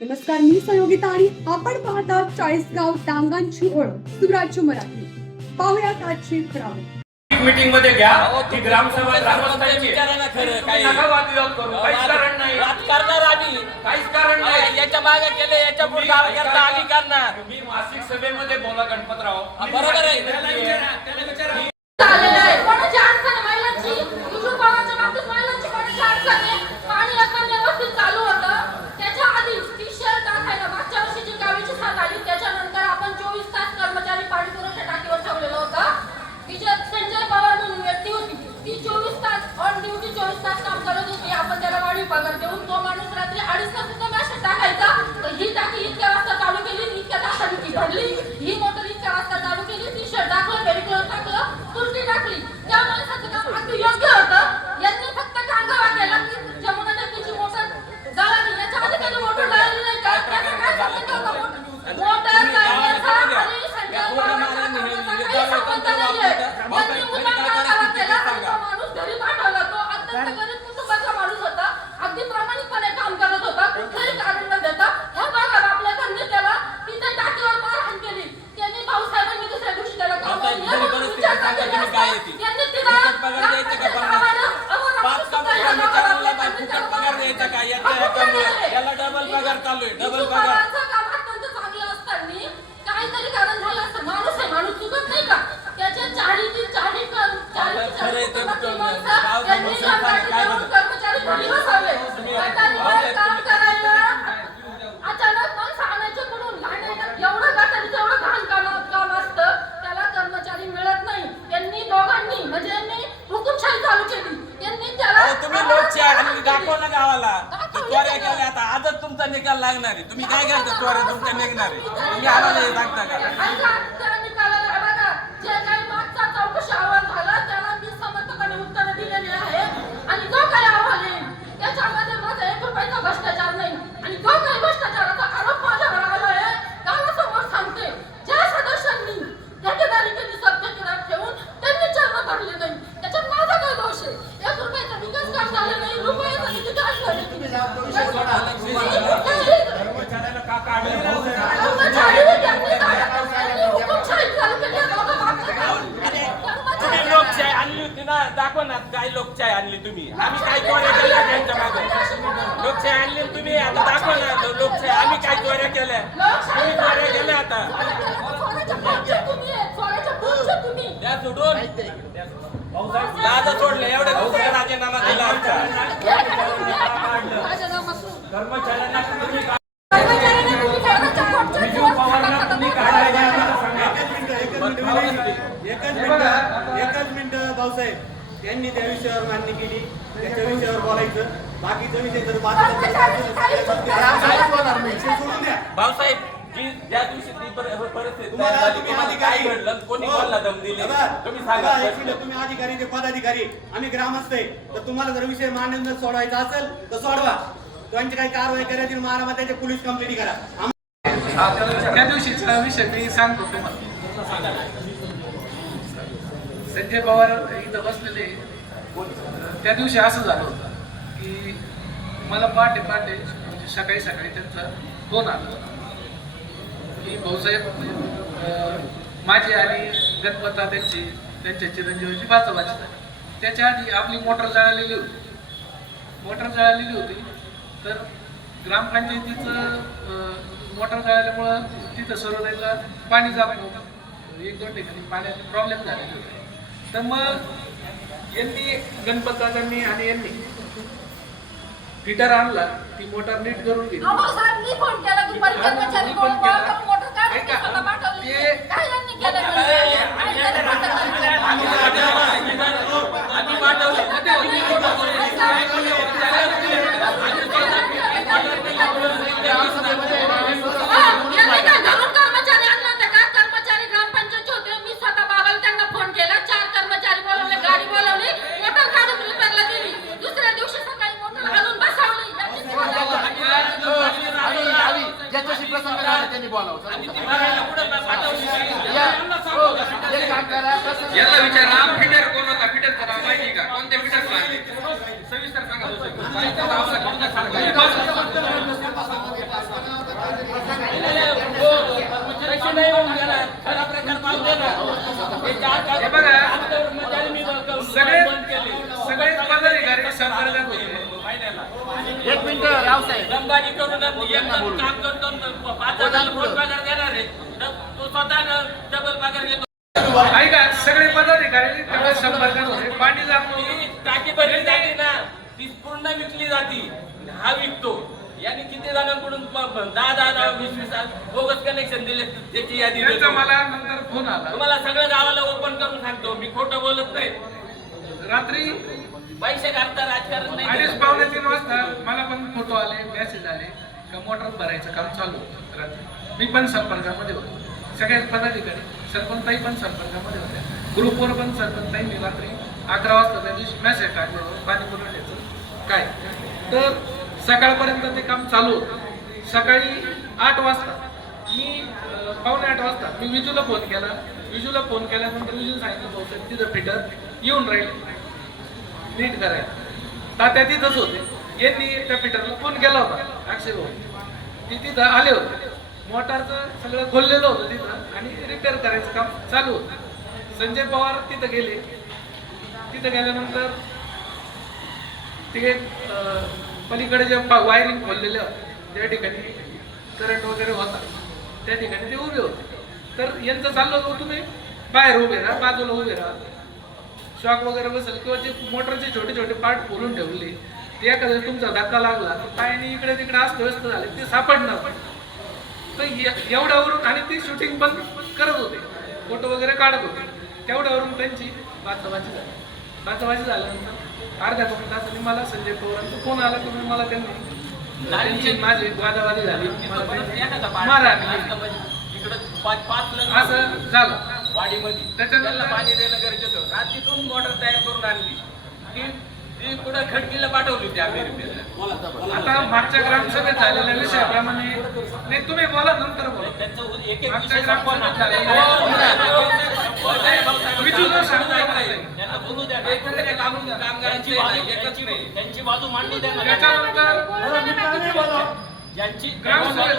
नमस्कार, मी सहयोगिता आणि आपण पाहता चाळीसगाव डांगांची ओळख सुराज्य मराठी. पाहुयात आजची खबरं. मीटिंग मध्ये घ्या की ग्रामसभा ग्रामस्थांची विचारायला खरं काही नका वादविवाद करू. काहीच कारण नाही. वाद करणार आम्ही काहीच कारण नाही. याच्या मागे केले याच्या पुढे करता आम्ही करणार. तुम्ही मासिक सभेमध्ये बोला गणपतराव. बरोबर आहे. झालेलं आहे. कोणाची अडचण आहे महिलांची? युट्यूब भावाच्या बाबतीत महिलांची कोणाची अडचण आहे? पाणी एकदम व्यवस्थित चालू होतं. त्याच्या आधी ती शेल टाकायला मागच्या वर्षी जी गावीची साथ आली त्याच्यानंतर आपण 24 तास कर्मचारी पाणी पुरवठा टाकीवर ठेवलेला होता. संजय पवार म्हणून व्यक्ती होती ती 24 तास ऑन ड्युटी 24 तास काम करत होती. आपण त्याला वाढीव पगार देऊन तो माणूस रात्री 2:30 सुद्धा मेसेज टाकायचा ही टाकी इतक्या वाजता चालू केली, इतक्या तासांनी ती भरली, ही मोटर इतक्या वाजता चालू केली, ती शेल टाकलं, पेरिक्युलर टाकलं, तुरटी टाकली. त्या माणसाचं काम अगदी योग्य होतं. यांनी फक्त कांगावा केला की जमुना नदीची मोटर जळाली. याच्या आधी कधी मोटर जळाली नाही का? त्याचा काय संबंध होता? मोटर जळण्याचा आणि संजय पवारांचा काही संबंध नाहीये. यांनी मुद्दाम कांगावा केला आणि तो माणूस घरी पाठवला. तो अत्यंत गरीब कुटुंबाचा माणूस होता. अगदी प्रामाणिकपणे काम करत होता. कुठलंही कारण न देता ह्या भागात आपल्या घरने त्याला तिथे टाकीवर मारहाण केली. त्यांनी भाऊसाहेबांनी दुसऱ्या दिवशी त्याला कामावर विचारता केली असता. यांनी तिला पगार द्यायचा का? 5 कर्मचाऱ्यांना फुकट पगार द्यायचा का? याला डबल पगार चालू आहे. डबल पगार काम अत्यंत चांगलं असताना काहीतरी कारण झालं असतं. माणूस आहे, माणूस चुकत नाही का? त्याच्या चाळीची कर्मचारी घरी बसावे. काम करायला अचानक माणसं आणायचे कुठून? एवढं गटारीचं एवढं घाण काम असतं त्याला कर्मचारी मिळत नाही. यांनी दोघांनी म्हणजे यांनी हुकुमशाही चालू केली. यांनी त्याला तुम्ही लोकशाही आणि दाखवा ना गावाला. चोऱ्या केल्या आता आजच तुमचा निकाल लागणार आहे. तुम्ही काय करता? चोऱ्या तुमच्या निघणार आहे. तुम्ही आम्हाला हे सांगता का? त्या निकालाला बघा जे काही मागचा चौकशी अहवाल झाला त्याला मी समर्थकाने उत्तर दिलेली आहे आणि जो काही अहवाल येईल त्याच्यामध्ये माझा 1 रुपयाचा भ्रष्टाचार नाही आणि जो काही भ्रष्टाचाराचा आरोप माझ्यावर आला आहे गावासमोर सांगते. ज्या सदस्यांनी ठेकेदारी केली सभ्यतेला ठेवून त्यांनी चर्म धरले नाही त्याच्यात माझा काय दोष आहे? 1 रुपयाचा विकास काम झाले नाही, रुपयाचा निधी काय झाले कर्मचाऱ्याला का काढलं? तुम्ही लोकशाही आणली होती ना, दाखवा ना काय लोकशाही आणली तुम्ही. आम्ही काय चोऱ्या केल्या त्यांच्या मागे? लोकशाही आणली तुम्ही, आता दाखवा ना लोकशाही. आम्ही काय चोऱ्या केल्या? तुम्ही चोऱ्या केल्या आता त्या सोडून दादा सोडले एवढ्या दिवसात राजीनामा दिला आमचा. कर्मचाऱ्यांना तुम्ही एकच मिनिट भाऊसाहेब यांनी त्या विषयावर मान्य केली. त्याच्या विषयावर बोलायचं. बाकीचा विषय जर सोडून द्या. भाऊसाहेब जी ज्या दिवशी ती परिस्थिती तुम्हाला झाली, तुम्ही तुम्हाला काय घडलं? कोणी कोणाला दम दिली? तुम्ही सांगा. तुम्ही अधिकारी ते पदाधिकारी आम्ही ग्रामस्थ आहे तर तुम्हाला जर विषय मांडून सोडवायचा असेल तर सोडवा. त्यांची काही कारवाई करायची मारा त्याच्या पोलीस कंप्लेंट करा. त्या दिवशीचा विषय मी सांगतो तुम्हाला. संजय पवार इथं बसलेले. त्या दिवशी असं झालं होतं की मला पहाटे म्हणजे सकाळी त्यांचा फोन आला की भाऊसाहेब माझी आणि गणपता त्यांच्या चिरंजीवाची बाचाबाची झाली. त्याच्या आधी आपली मोटर जळालेली होती. तर ग्रामपंचायतीचं मोटर जळाल्यामुळं तिथं सर्वदायला पाणी जात नव्हतं. 1-2 ठिकाणी पाण्याचे प्रॉब्लेम झालेले होते. तर मग यांनी गणपतांनी आणि यांनी फिटर आणला, ती मोटर नीट करून घेतली. याला विचारा फिटर कोण होता? फिटरचं नाव माहिती का? कोणत्या फिटरला आले? सविस्तर सांगा. पैसे नाही होऊन गेला खरा प्रकार पाहू दे ना हे चार हे बघा, कर्मचारी मी सगळे बंद केले सगळेच पदाधिकारी संपर्कात होते. एक मिनिट रावसाहेब दमबाजी करून एकदम काम करतो 5,000 पगार देणार आहे तो स्वतः डबल पगार घेतो ऐका, सगळे पदाधिकारी तेवढे संपर्कात होते. पाणी जात नव्हतं. ती टाकी भरली जाते ना ती पूर्ण विकली जाती हा विकतो याने किती जणांकडून 10 20 बोगस कनेक्शन दिले त्याची यादी त्यांचा देतो. मला नंतर फोन आला. तुम्हाला सगळं गावाला ओपन करून सांगतो मी खोटं बोलत नाही रात्री पैसे घालता राजकारण नाही 2:30-3 वाजता मला पण फोटो आले, मेसेज आले का मोटर भरायचं काम चालू होतं रात्री. मी पण संपर्कामध्ये होतो. सगळ्याच पदाधिकारी सरपंचताई पण संपर्कामध्ये होत्या. ग्रुपवर पण सरपंचताई मी रात्री 11 वाजता त्या दिवशी मेसेज टाकले पाणी पुरवठ्याचं काय. तर सकाळपर्यंत ते काम चालू होतं. सकाळी 8 वाजता मी 7:45 वाजता मी विजूला फोन केला. विजूला फोन केल्यानंतर विजूला सांगितलं बहुतेक तिथं फिटर येऊन राहिले नीट करायला. तात्या तिथंच होते. यांनी त्या फिटरला फोन केला होता अक्षय भाऊ. ते तिथं आले होते. मोटारचं सगळं खोललेलं होतं तिथं आणि रिपेअर करायचं काम चालू होतं. संजय पवार तिथं गेले. तिथं गेल्यानंतर ते पलीकडे जे वायरिंग खोललेलं त्या ठिकाणी करंट वगैरे होता त्या ठिकाणी ते उभे होते. तर यांचं चाललं होतं तुम्ही बाहेर उभे राहा, बाजूला उभे राहा, शॉक वगैरे बसेल किंवा जे मोटरचे छोटे छोटे पार्ट खोलून ठेवले ते एखाद्या तुमचा धक्का लागला तर पायाने इकडे तिकडे अस्तव्यस्त झाले ते सापडणार नाही. तर एवढ्यावरून आणि ती शूटिंग पण करत होते, फोटो वगैरे काढत होते. तेवढ्यावरून त्यांची बाचाबाची झाली. बाचाबाची झाल्यानंतर अर्ध्या पाऊण तासाने मला संजय पवारांचा फोन आला की मला त्यांनी माझी वादावादी झाली असं झालं वाडीमध्ये त्याच्यानंतर पाणी देणं गरजेचं होतं. रात्रीतून मोटर तयार करून आणली ती पुढे खडकीला पाठवली त्या आता मागच्या ग्रामसभेत झालेल्या विषयाप्रमाणे नाही तुम्ही बोला नंतर बोला. त्यांचं एक मागच्या ग्रामसभेत त्यांना बोलू द्या वेगवेगळ्या कामगारांची एकच नाही त्यांची बाजू मांडू द्या त्याच्यानंतर ज्यांची ग्रामसभेत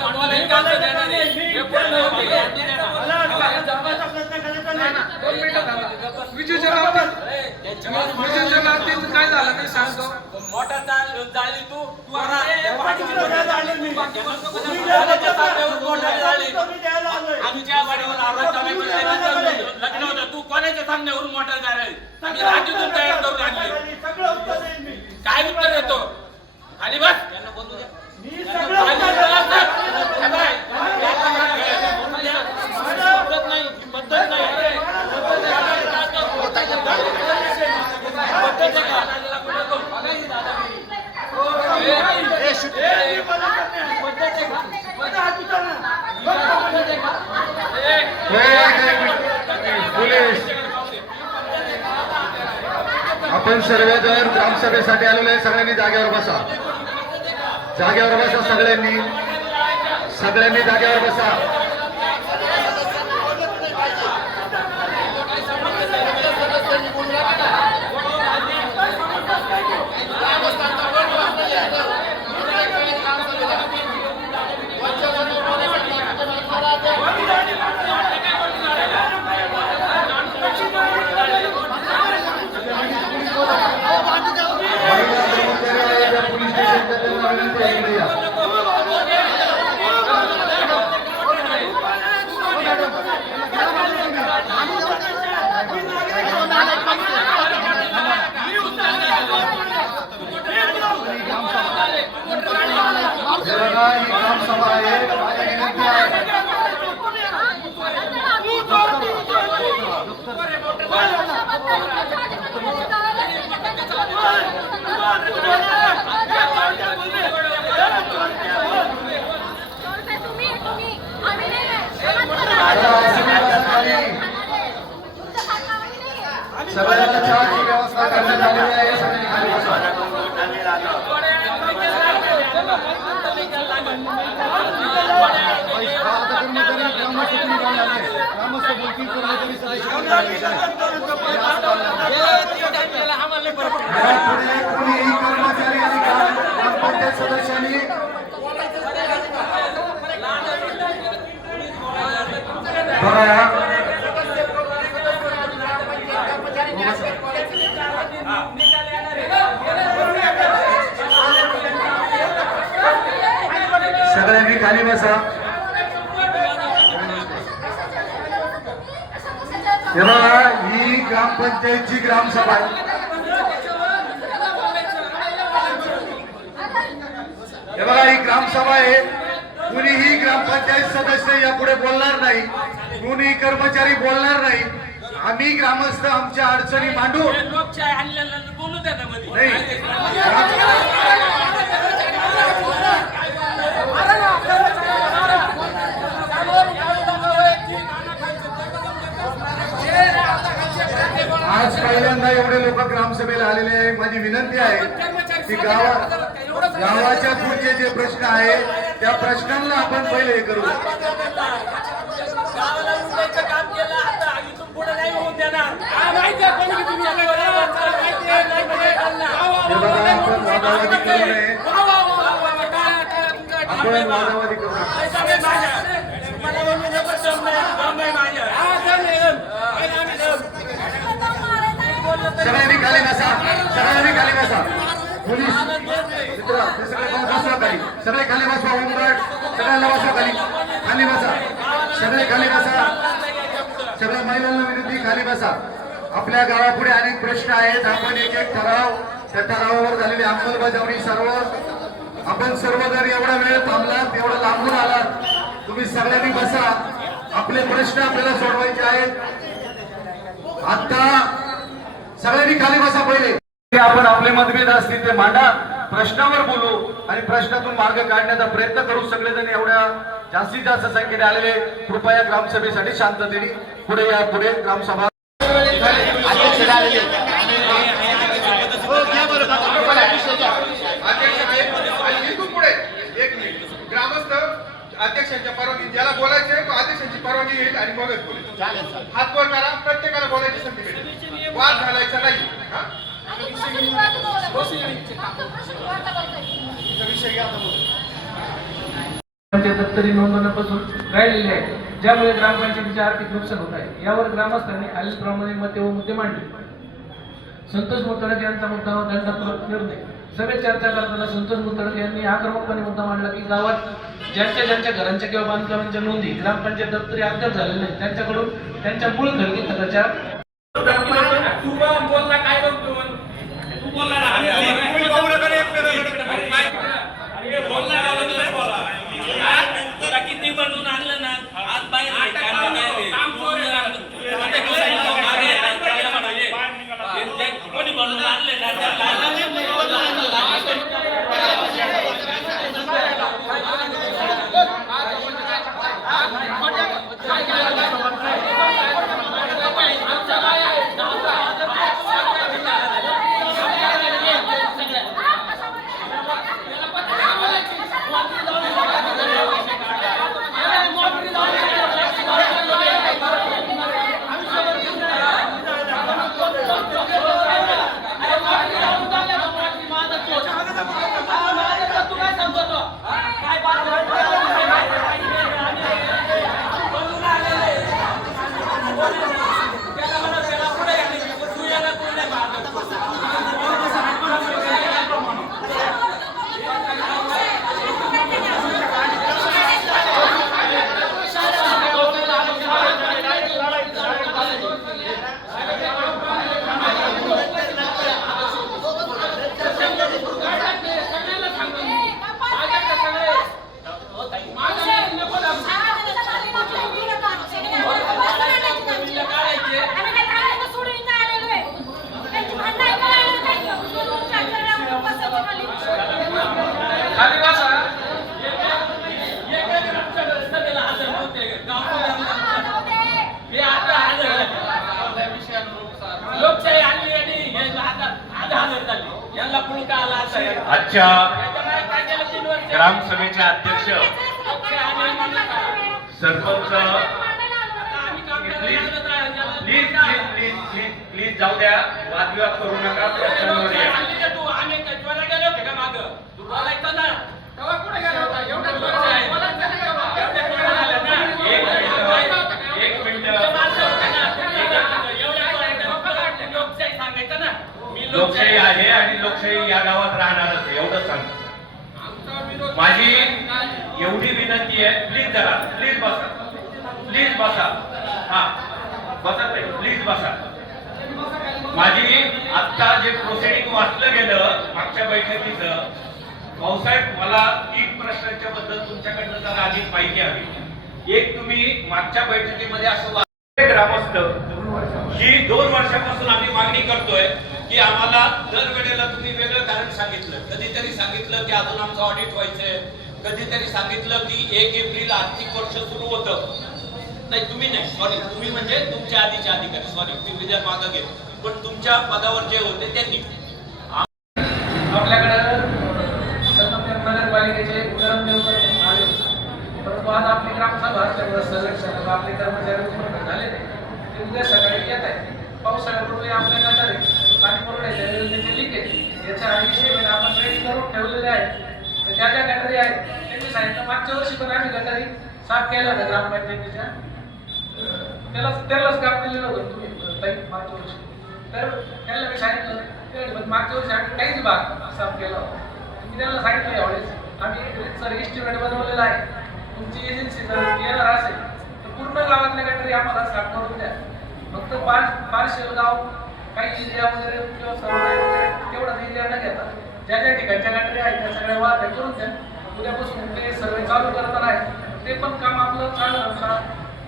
विजूच्या बाबतीत काय झालं मी सांगतो. मोठा जाळली तू आमच्या वाडीवर लग्न होतं तू कोणाच्या सामन्यावरून मोठा जाळली आम्ही रात्रीतून तयार करून आणली काय उत्तर देतो आणि बस त्यांना बोलू द्या पद्धत नाही आपण सर्वजण ग्रामसभेसाठी आलेलो आहे. सगळ्यांनी जागेवर बसा. जागेवर बसा. सगळ्यांनी जागेवर बसा. पोलीस स्टेशनच्या विनंती आहे या. ही ग्रामसभा आहे. विनंती आहे. सगळ्यांना चहाची व्यवस्था करण्यात आलेली आहे. सगळ्यांनी खाली बसा. ग्रामस्थ बोलतील कर्मचारी सदस्य कोणीही कर्मचारी आणि ग्रामपंचायत सदस्यांनी सगळ्यांनी खाली बसा. हे बघा, ही ग्रामपंचायतची ग्रामसभा आहे. हे बघा, ही ग्रामसभा आहे. कुणीही ग्रामपंचायत सदस्य यापुढे बोलणार नाही, कुणी कर्मचारी बोलणार नाही. आम्ही ग्रामस्थ आमच्या अडचणी मांडू. लोकशाही आणलेलं बोलू द्या ना मध्ये. नाही, आज पहिल्यांदा एवढे लोक ग्रामसभेला आलेले आहे. माझी विनंती आहे की गावाच्या पुढचे जे प्रश्न आहे त्या प्रश्नांना आपण पहिले हे करू. गावाला लुटायचं काम केलं, आता इथून पुढे नाही होऊन देणार. माहिती आहे कोणी तुमच्या माहिती आहे, नाही म्हणजे हे बघा, आपण वादावादी करू नये. आपण वादावादी करू नये. सगळ्यांनी खाली बसा. सगळ्यांनी खाली बसा. पोलीस मित्र हे सगळे बसा खाली. सगळे खाली बसा. होमगार्ड सगळ्यांना बसा खाली. खाली बसा. सगळे खाली बसा. सगळ्या महिलांना विनंती, खाली बसा. आपल्या गावापुढे अनेक प्रश्न आहेत. आपण एक एक ठराव, त्या ठरावावर झालेली अंमलबजावणी सर्व आपण सर्व जर एवढा वेळ थांबलात, एवढं लांबून आलात, तुम्ही सगळ्यांनी बसा. आपले प्रश्न आपल्याला सोडवायचे आहेत. आता सगळ्यांनी खाली बसा. पहिले आपण आपले मतभेद असतील ते मांडा, प्रश्नावर बोलू आणि प्रश्नातून मार्ग काढण्याचा प्रयत्न करू. सगळेजण एवढ्या जास्तीत जास्त संख्येने आलेले कृपया ग्रामसभेसाठी शांततेने पुढे या. पुढे ग्रामसभा ग्रामस्थ अध्यक्षांच्या परवानगी, ज्याला बोलायचे तो अध्यक्षांची परवानगी घेईल आणि मगच बोलेल. हात वर करा, प्रत्येकाला बोलायची संधी भेटेल. वाद घालायचा नाही. पंचायत दप्तरी नोंदवण्यापासून राहिलेले आहे, ज्यामुळे ग्रामपंचायतीचे आर्थिक नुकसान होत आहे. यावर ग्रामस्थांनी खालीलप्रमाणे मते व मुद्दे मांडले. संतोष मुतळक यांचा मुद्दा व दंडात्मक निर्णय. सभेत चर्चा करताना संतोष मुतळक यांनी आक्रमकपणे मुद्दा मांडला की गावात ज्यांच्या घरांच्या किंवा बांधकामांच्या नोंदी ग्रामपंचायत दप्तरी अद्याप झालेल्या नाही, त्यांच्याकडून त्यांच्या मूळ खरेदी खताच्या तू बोलला काय बघतो, तू बोलला ना किती बनवून आणलं ना आज बाहेर कोणी बनवून आणले आजच्या ग्रामसभेचे अध्यक्ष सरपंच प्लीज जाऊ द्या, वादविवाद करू नका. प्रश्नांवर या. तू आम्ही त्वरा गेले होते का माग तू बोलायचं ना एक लोकशाही आहे आणि लोकशाही या गावात राहणारच आहे, एवढंच सांगतो. माझी एवढी विनंती आहे, प्लीज जरा प्लीज बसा हा बसा प्लीज बसा. माझी आता जे प्रोसिडिंग वाचलं गेलं मागच्या बैठकीचं, भाऊसाहेब मला 3 प्रश्नांच्या बद्दल तुमच्याकडनं जरा अधिक माहिती हवी. एक, तुम्ही मागच्या बैठकीमध्ये असं ग्रामस्थ ही 2 वर्षापासून आम्ही मागणी करतोय की आम्हाला दरवेळेला तुम्ही वेगळं कारण सांगितलं. कधीतरी सांगितलं की अजून आमचं ऑडिट व्हायचंय, कधीतरी सांगितलं की 1 एप्रिल आर्थिक वर्ष सुरू होतं. नाही तुम्ही नाही, सॉरी, तुम्ही म्हणजे तुमच्या आधीचे अधिकारी, सॉरी मी विद्या मागं घेतो, पण तुमच्या पदावर जे होते त्यांनी. आपल्याकडे नगरपालिकेचे गरम आले, परंतु आज आपली ग्रामसभा असल्यामुळे सर्वेक्षण आपले कर्मचारी पूर्ण झाले नाही. ते उद्या सकाळी येत आहे. पावसाळ्यापूर्वी आपल्या गटारे पाणी पुरवठ्याच्या योजनेचे लिकेज याच्या विषय आपण रेडी करून ठेवलेले आहे. तर ज्या ज्या गटारी आहेत त्यांनी सांगितलं, मागच्या वर्षी पण आम्ही गटारी साफ केल्या होत्या ग्रामपंचायतीच्या, त्यालाच काम दिलेलं होतं तुम्ही मागच्या वर्षी. तर त्यांना मी सांगितलं मागच्या वर्षी आम्ही काहीच भाग साफ केला होता. मी त्यांना सांगितलं यावेळेस आम्ही सर एस्टिमेट बनवलेला आहे, तुमची एजन्सी जर येणार असेल तर पूर्ण गावातल्या गटारी आम्हाला साफ करून द्या. फक्त 500 गाव काही एरिया वगैरे किंवा सर्व तेवढाच एरिया न घेता ज्या ज्या ठिकाणच्या गटारी आहेत त्या सगळ्या वाहत्या करून द्या. उद्यापासून ते सर्वे चालू करणार आहे. ते पण काम आपलं चालू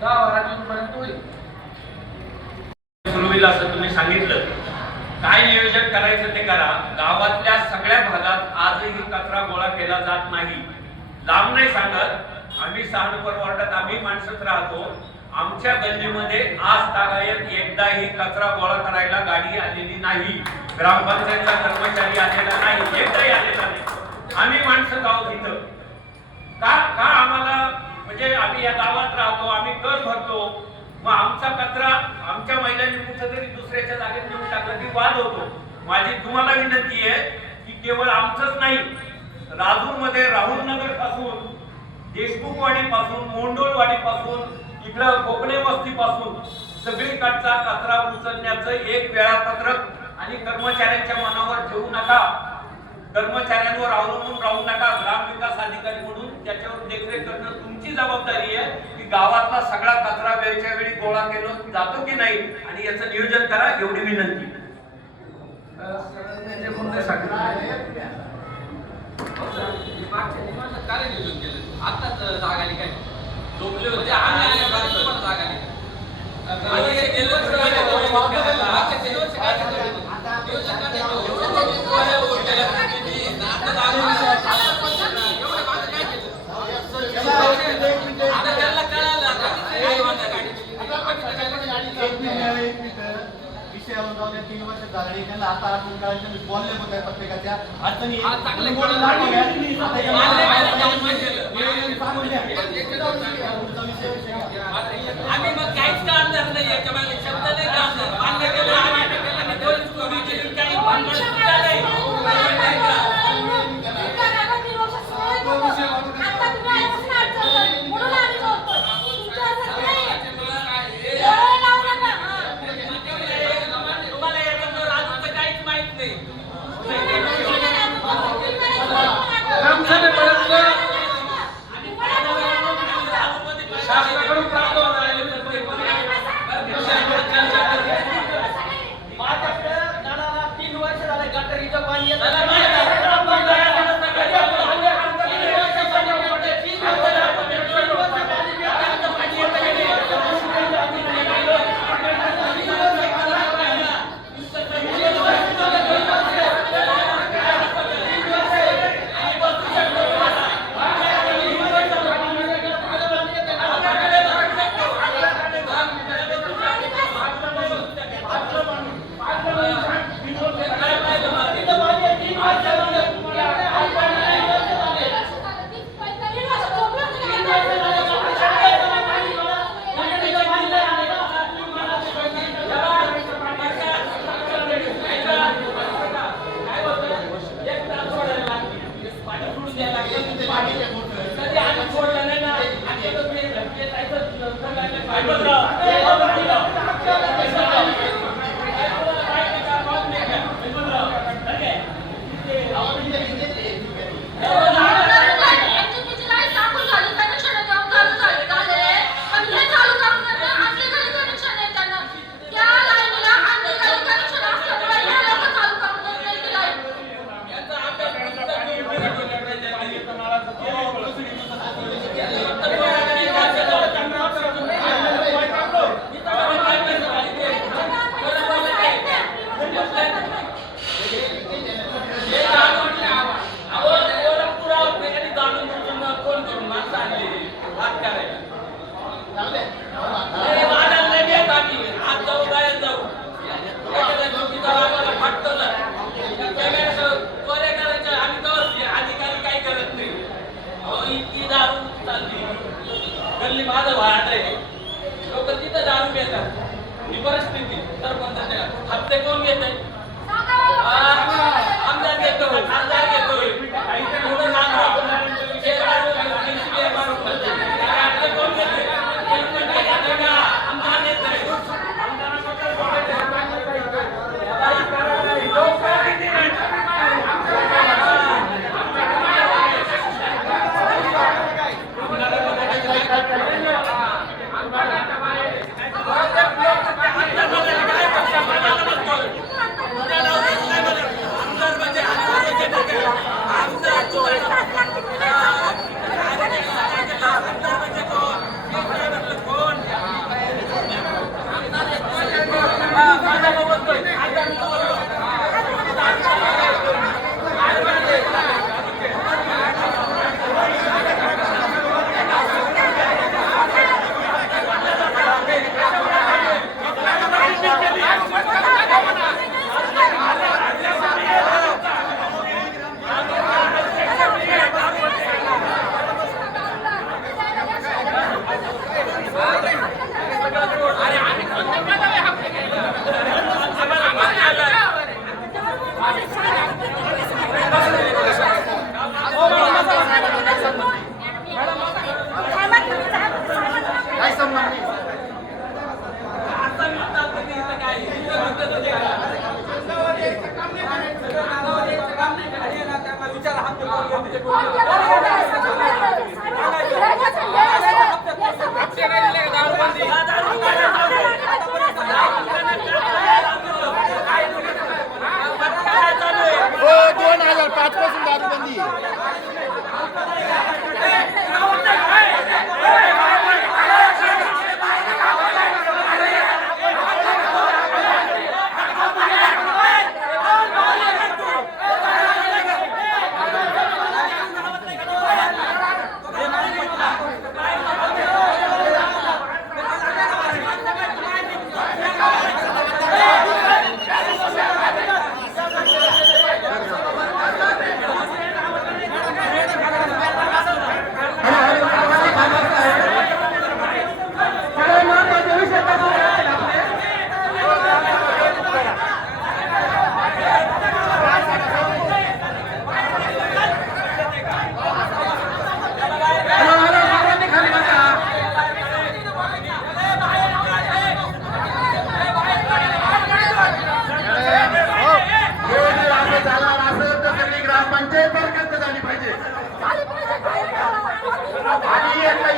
10-12 जूनपर्यंत होईल. सुरू होईल असं तुम्ही सांगितलं. काय नियोजन करायचं ते करा. गावातल्या सगळ्या भागात आजही कचरा गोळा केला जात नाही. लांब नाही सांगत, आम्ही 6 नंबर वॉर्डात आम्ही माणसंच राहतो. आमच्या गल्लीमध्ये आज तागायत एकदाही कचरा गोळा करायला गाडी आलेली नाही. ग्रामपंचायतचा कर्मचारी आलेला नाही, एकदाही आलेला नाही. आम्ही माणसं आहोत इथं. का आम्हाला म्हणजे आम्ही या गावात राहतो, आम्ही कर भरतो, मग आमचा कचरा आमच्या महिलांनी कुठं तरी दुसऱ्याच्या जागेत नेऊन टाकला की वाद होतो. माझी तुम्हाला विनंती आहे की केवळ आमचंच नाही, राजूरमध्ये राहुल नगर पासून, देशमुखवाडी पासून, मोंडोळवाडी पासून, इकडं कोकणे वस्ती पासून सगळीकडचा कचरा उचलण्याचं एक वेळापत्रक आणि कर्मचाऱ्यांच्या मनावर ठेवू नका, कर्मचाऱ्यांवर अवलंबून राहू नका. ग्रामविकास अधिकारी म्हणून त्याच्यावर देखरेख करणं तुमची जबाबदारी आहे की गावातला सगळा कचरा वेळच्या वेळी गोळा केला जातो की नाही आणि याचं नियोजन करा, एवढी विनंती. काय नियोजन केलं आताच जागा आली काय झोपले होते आम्ही जागा आली तीन वर्ष झाले त्यांना आता बोलले होते प्रत्येकाच्या अडचणी आम्ही मग काहीच काढणार नाही याच्या मागे शब्द नाही काढणार मान्य केलं मान्य केलं दोन चोरी केली काही भांडण सुद्धा नाही तुम्हाला याच्यावर अजून काहीच माहित नाही शासनाकडून गल्ली माझं वाहत आहे लोक तिथं दारू घेतात ही परिस्थिती सरपंचाच्या हप्ते कोण घेत आहे आमदार घेतो खासदार घेतोय काहीतरी थोडं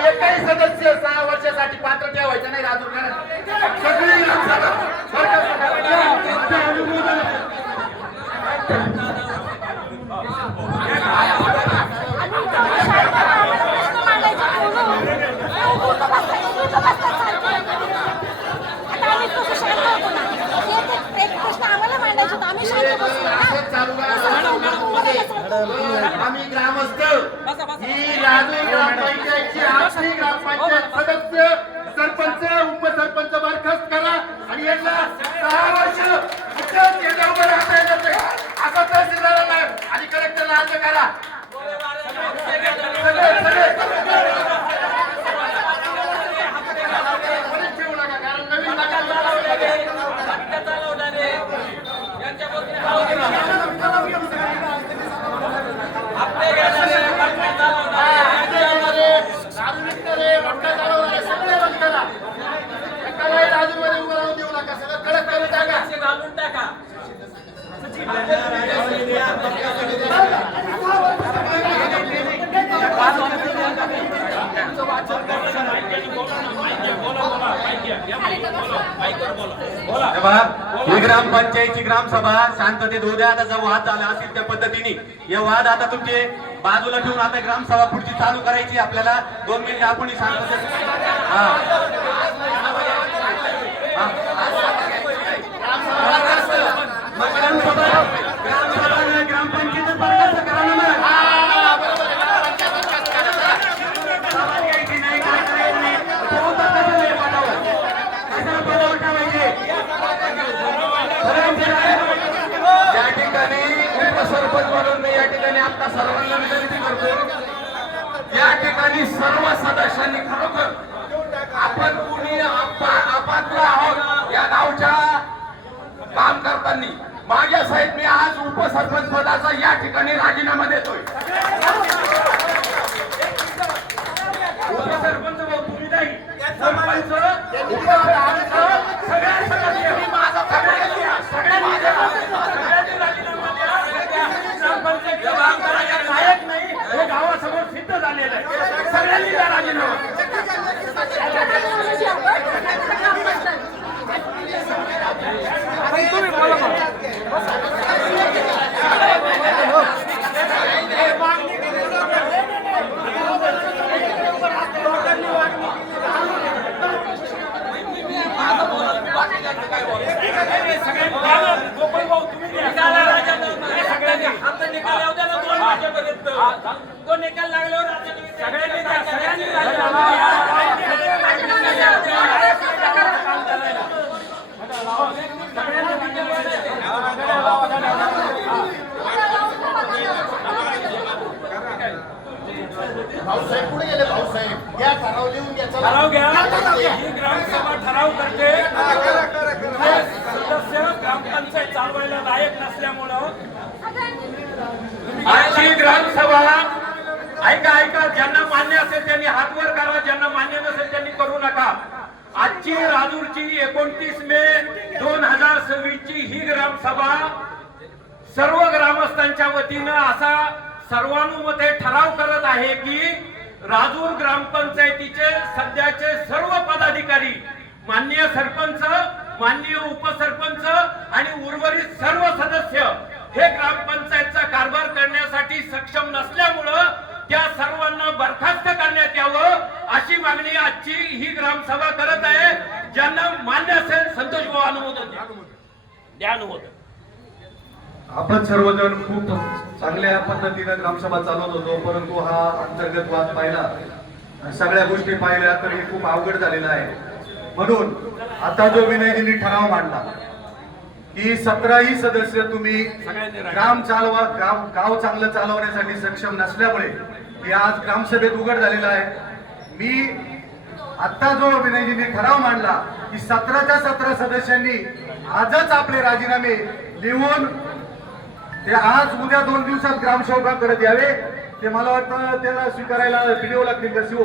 एकही सदस्य 6 वर्षासाठी पात्र ठेवायचं नाही राजूर सगळी आम्ही ग्रामस्थ ही राजूर ग्रामपंचायतची आठवी ग्रामपंचायत सदस्य सरपंच उपसरपंच बरखास्त करा आणि यांना 6 वर्ष याच्या उभं राहता येणार नाही असं तहसीलदारांना आणि कलेक्टरला अर्ज करा. ठेवू नका कारण नवीन राजूमध्ये उभं राहून देऊ नका सगळं कडक करून टाका. ही ग्रामपंचायतची ग्रामसभा शांततेत उद्या आता जो वाद झाला असेल त्या पद्धतीने हे वाद आता तुमचे बाजूला ठेवून आता ग्रामसभा पुढची चालू करायची आपल्याला 2 मिनिटं आपण ग्रामपंचायत बरखास्त करा ना या ठिकाणी उपसरपंच म्हणून मी या ठिकाणी आपल्या सर्वांना विनंती करतो या ठिकाणी सर्व सदस्यांनी खरोखर ग्रामस्थांनी माझ्या साहेब मी आज उपसरपंच पदाचा या ठिकाणी राजीनामा देतोय. उपसरपंच भाऊ तुम्ही नाही, सरपंच, उपसरपंच, सगळ्या सदस्यांनी माझा सगळ्यांनी राजीनामा द्या. ग्रामपंचायत नायक नाही हे गावासमोर सिद्ध झालेलं आहे. सगळ्यांनी द्या राजीनामा. तो निकाल लागल्यावर भाऊसाहेब पुढे गेले. भाऊसाहेब या ठराव लिहून घ्या. ठराव घ्या. ही ग्रामसभा ठराव करते. सदस्य ग्रामपंचायत चालवायला लायक नसल्यामुळं आजची ग्रामसभा ऐका ज्यांना मान्य असेल त्यांनी हात वर करा, ज्यांना मान्य नसेल त्यांनी करू नका. आजची राजूरची 29 मे 2026 ची ही ग्रामसभा सर्व ग्रामस्थांच्या वतीनं असा सर्वानुमते ठराव करत आहे की राजूर ग्रामपंचायतीचे सध्याचे सर्व पदाधिकारी, माननीय सरपंच, माननीय उपसरपंच आणि उर्वरित सर्व सदस्य हे ग्रामपंचायतचा कारभार करण्यासाठी सक्षम नसल्यामुळं त्या सर्वांना बरखास्त करण्यात यावं अशी मागणी आजची ही ग्रामसभा करत आहे. ज्यांना मान्य असेल संतोष भाऊ अनुमोदन द्या. अनुमोदन. आपण सर्वजण खूप चांगल्या पद्धतीने ग्रामसभा चालवत होतो, परंतु हा अंतर्गत वाद पाहिला, सगळ्या गोष्टी पाहिल्या तर हे खूप अवघड झालेलं आहे. म्हणून आता जो विनयजींनी ठराव मांडला की 17ही सदस्य तुम्ही गाव चांगलं चालवण्यासाठी सक्षम नसल्यामुळे हे आज ग्रामसभेत उघड झालेलं आहे. मी आता जो विनयजींनी ठराव मांडला की 17च्या 17 सदस्यांनी आजच आपले राजीनामे लिहून ते आज उद्या 2 दिवसात ग्रामसेवकांकडे द्यावे. ते मला वाटतं त्याला स्वीकारायला व्हिडिओ लागतील का शिवो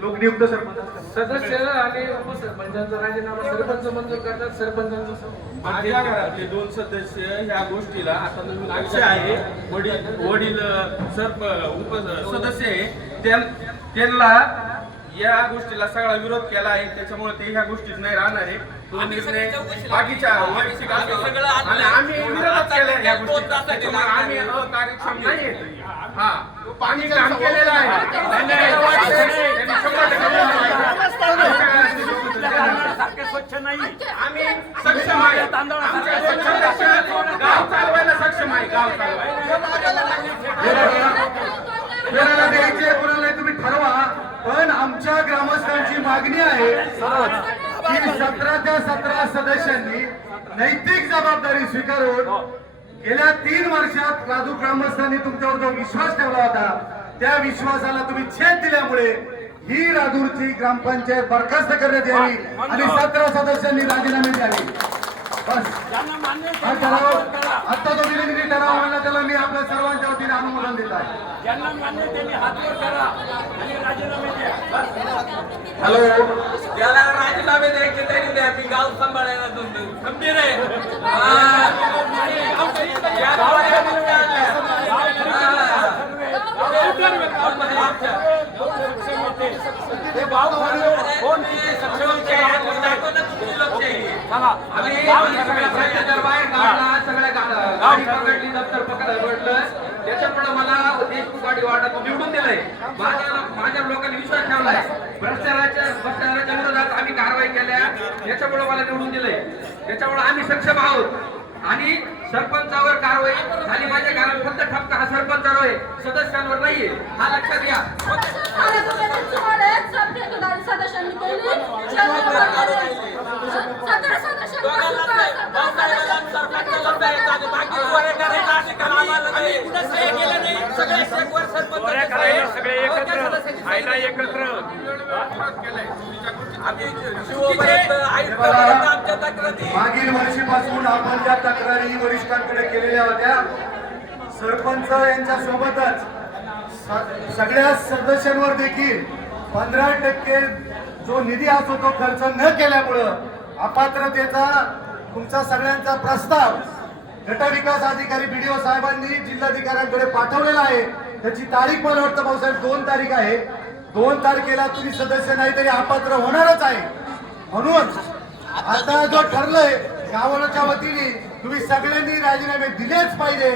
लोकनियुक्त सरपंच सदस्य आणि उपसरपंचांचा राजीनामा सरपंच मंजूर करतात. सरपंचांचं माझ्या घरातले 2 सदस्य ह्या गोष्टीला आता नवीन आक्षे आहे. वडील सदस्य आहे त्यांना या गोष्टीला सगळा विरोध केला आहे, त्याच्यामुळे ते ह्या गोष्टीत नाही राहणार आहे. तो निर्णय बाकीच्या वैयक्तिक आणि आम्ही विरोध केला या गोष्टी. आम्ही अकार्यक्षम नाही. हा पाणी काम केलेलं आहे. स्वच्छ नाही. आम्ही सक्षम आहे. गाव चालवायला सक्षम आहे. गाव चालवायला कोणाला द्यायचे कोणाला तुम्ही ठरवा, पण आमच्या ग्रामस्थांची मागणी आहे की 17च्या 17 सदस्यांनी नैतिक जबाबदारी स्वीकारून गेल्या 3 वर्षात राजूर ग्रामस्थांनी तुमच्यावर जो विश्वास ठेवला होता त्या विश्वासाला तुम्ही छेद दिल्यामुळे ही राजूरची ग्रामपंचायत बरखास्त करण्यात यावी आणि 17 सदस्यांनी राजीनामे द्यावे. बस हा ठराव आता जो विनंती ठराव म्हणला त्याला मी आपल्या सर्वांच्या वतीने अनुमोदन देत आहे. ज्यांना मान्य त्यांनी हात वर करा आणि राजीनामे द्या. हॅलो, त्याला राजीनामे द्यायचे तरी द्या. मी गाव सांभाळायला गंभीर आहे. त्याच्यामुळे मला देशमुख वाटात निवडून दिलंय. माझ्या लोकांनी विश्वास ठेवलाय. भ्रष्टाचाराच्या विरोधात आम्ही कारवाई केल्या, त्याच्यामुळे मला निवडून दिलंय. त्याच्यामुळे आम्ही सक्षम आहोत आणि सरपंचावर कारवाई झाली. माझ्या घरात फक्त ठपका हा सरपंचावर आहे, सदस्यांवर नाहीये. हा लक्षात घ्या. सदस्यांनी सगळे एकत्र केलंय. आम्ही शिवपर्यंत आयुक्तापर्यंत आमच्या तक्रारी मागील वर्षीपासून आपण ज्या तक्रारी वरिष्ठांकडे केलेल्या होत्या सरपंच यांच्या सोबतच सगळ्या सदस्यांवर देखील 15% जो निधी असतो तो खर्च न केल्यामुळं अपात्रतेचा तुमचा सगळ्यांचा प्रस्ताव गटविकास अधिकारी BDO साहेबांनी जिल्हाधिकाऱ्यांकडे पाठवलेला आहे. त्याची तारीख मला वाटतं भाऊसाहेब 2 तारीख आहे. 2 तारखेला तुम्ही सदस्य नाही तरी अपात्र होणारच आहे. म्हणून आता जो ठरलंय गावाच्या वतीने तुम्ही सगळ्यांनी राजीनामे दिलेच पाहिजे.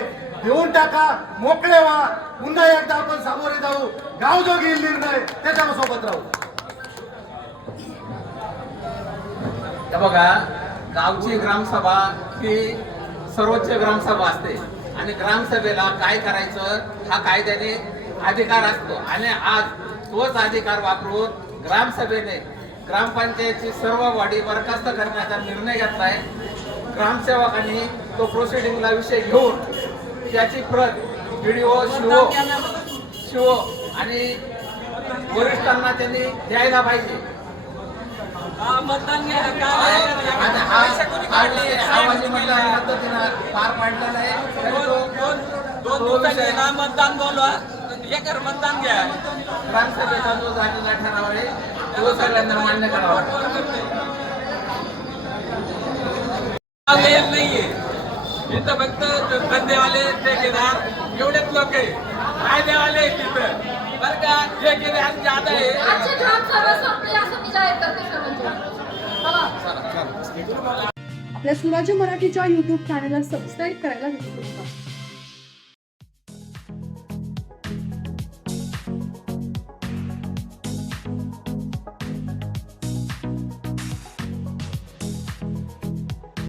देऊन टाका, मोकळे व्हा. पुन्हा एकदा आपण सामोरे जाऊ. गाव जो घेईल निर्णय त्याच्या सोबत राहू. बघा, गावची ग्रामसभा ही सर्वोच्च ग्रामसभा असते आणि ग्रामसभेला काय करायचं हा कायद्याने अधिकार असतो आणि आज तोच अधिकार वापरून ग्रामसभेने ग्रामपंचायतची सर्व वाडी बरखास्त करण्याचा निर्णय घेतलाय. ग्रामसेवकांनी तो प्रोसिडिंगला विषय घेऊन त्याची प्रत BDO शिव आणि वरिष्ठांना त्यांनी द्यायला पाहिजे. मतदान घ्या आणि सामाजिक मंडळाच्या पद्धतीनं पार पाडलेलं आहे. दोन दिवसांनी ना मतदान बोलवा, एकर मतदान घ्या. ग्रामसभेचा जो झालेला ठराव आहे तो सगळ्यांना मान्य करावा. येत नाहीये इथं फक्त धंदेवाले ठेकेदार एवढेच लोक आहे. फायदेवाले तिथं बरं का, ठेकेदार ज्यादा आहे. आजची ग्रामसभा संपली असं मी जाहीर करते सर्वांच्या. चला. आपल्या स्वराज्य मराठीच्या YouTube चॅनलला सबस्क्राईब करायला विसरू नका.